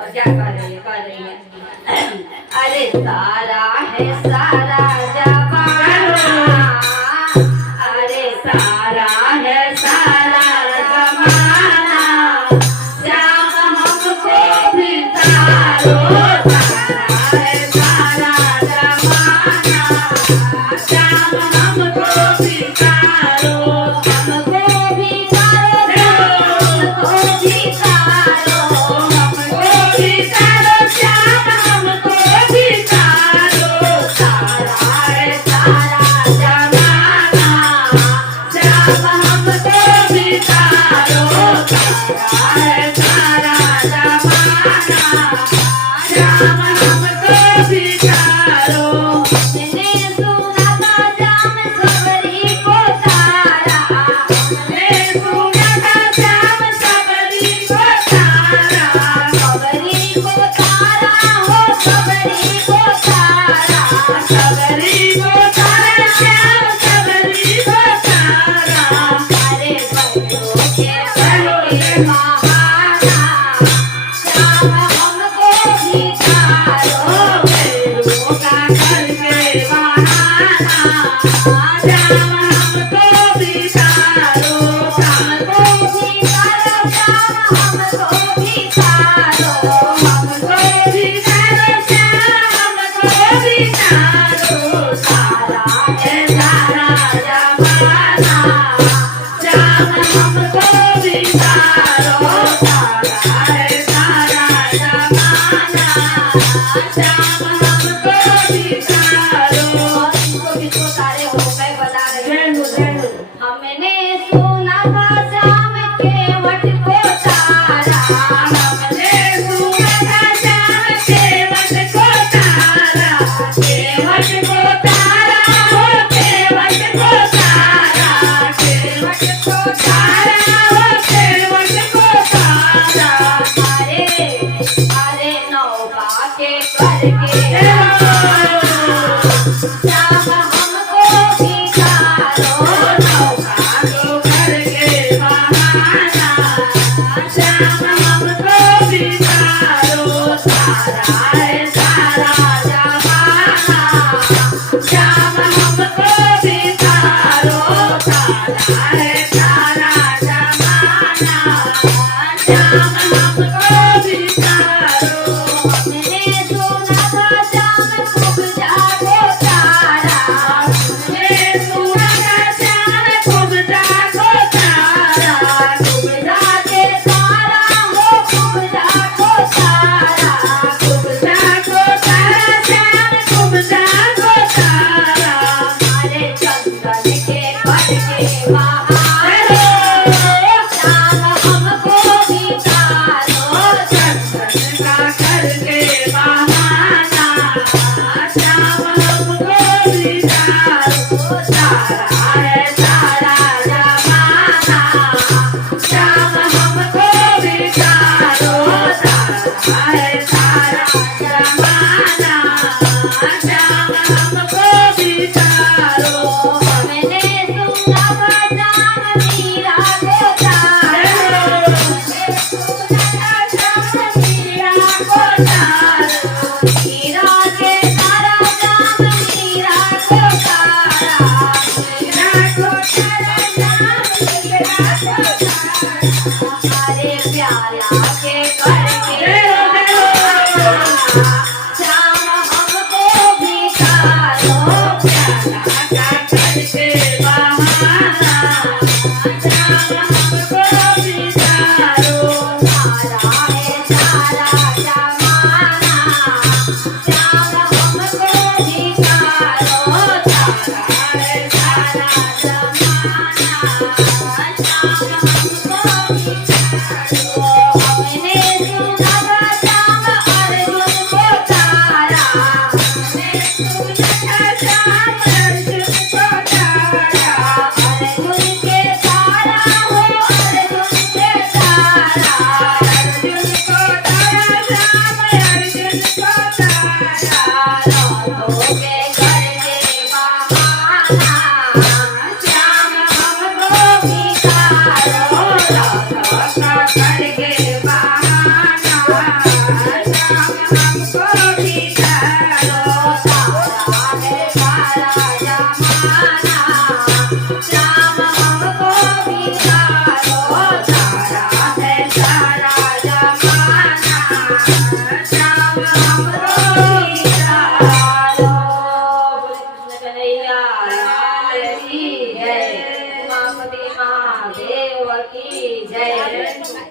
और क्या कर रही है अरे सारा है सारा जमाना अरे सारा है सारा जमाना श्याम हमको भी तारो सारा है सारा जमाना श्याम हमको भी तारो हमको भी तारो हमको भी तारो हमको भी तारो श्याम हमको भी तारो सारा है सारा जमाना श्याम हमको भी तारो सारा है सारा जमाना श्याम हमको भी तारो मैंने सुना था श्याम सबरी को तारा मैंने सुना था श्याम सबरी को तारा सबरी को तारा हो सबरी को तारा सबरी को तारा श्याम सबरी को तारा अरे बंदों के महाना श्याम हमको भी तारो भैरों का करके बहाना श्याम हमको भी तारो हमको भी तारो श्याम हमको भी तारो हमको भी तारो श्याम हमको भी तारो सारा है सारा जमाना श्याम हमको भी तारो सारा है सारा जमाना श्याम हमको भी तारो किसको तारे हो मैं बता रही हूँ हमने सुना था श्याम केवट को तारा हमने सुना था श्याम केवट को तारा केवट को तारा हो केवट को तारा केवट को तारा हो केवट को तारा अरे अरे नौका के करके श्याम हमको भी तारो नौका को करके बहाना श्याम हमको भी तारो सारा है सारा जमाना श्याम हमको भी तारो सारा है सारा जमाना श्याम हमको भी तारो मैंने सुना था श्याम खूब जागो तारा मैंने सुना था श्याम खूब जागो तारा खूब जागे तारा हो खूब जागो तारा खूब जागो तारा श्याम खूब जागो तारा अरे चंदन के करके बहारो श्याम हमको भी तारो चंदन का करके बहाना श्याम हमको भी तारो सारा है सारा जमाना श्याम हमको भी तारो सारा है सारा जमाना श्याम हमको भी तारो मैंने सुना था श्याम मीरा को तारो मैंने सुना था श्याम मीरा को तारो मीरा के तारा श्याम मीरा को तारा मीरा को तारा श्याम मीरा को तारा अरे प्याला के करके श्याम हमको भी तारो प्याला का करके बहाना श्याम हमको भी तारो सारा है सारा जमाना श्याम हमको भी तारो सारा है सारा जमाना श्याम हमको भी तारो हमने सुना था श्याम अर्जुन को तारा हमने सुना था श्याम अर्जुन को तारा अर्जुन के तारा हो अर्जुन के तारा अर्जुन को तारा जमाना राम हमको बिचारो सारा है सारा जमाना राम हमको बिचारो कृष्ण कन्हैया लाल की जय उमापति महादेव की जय।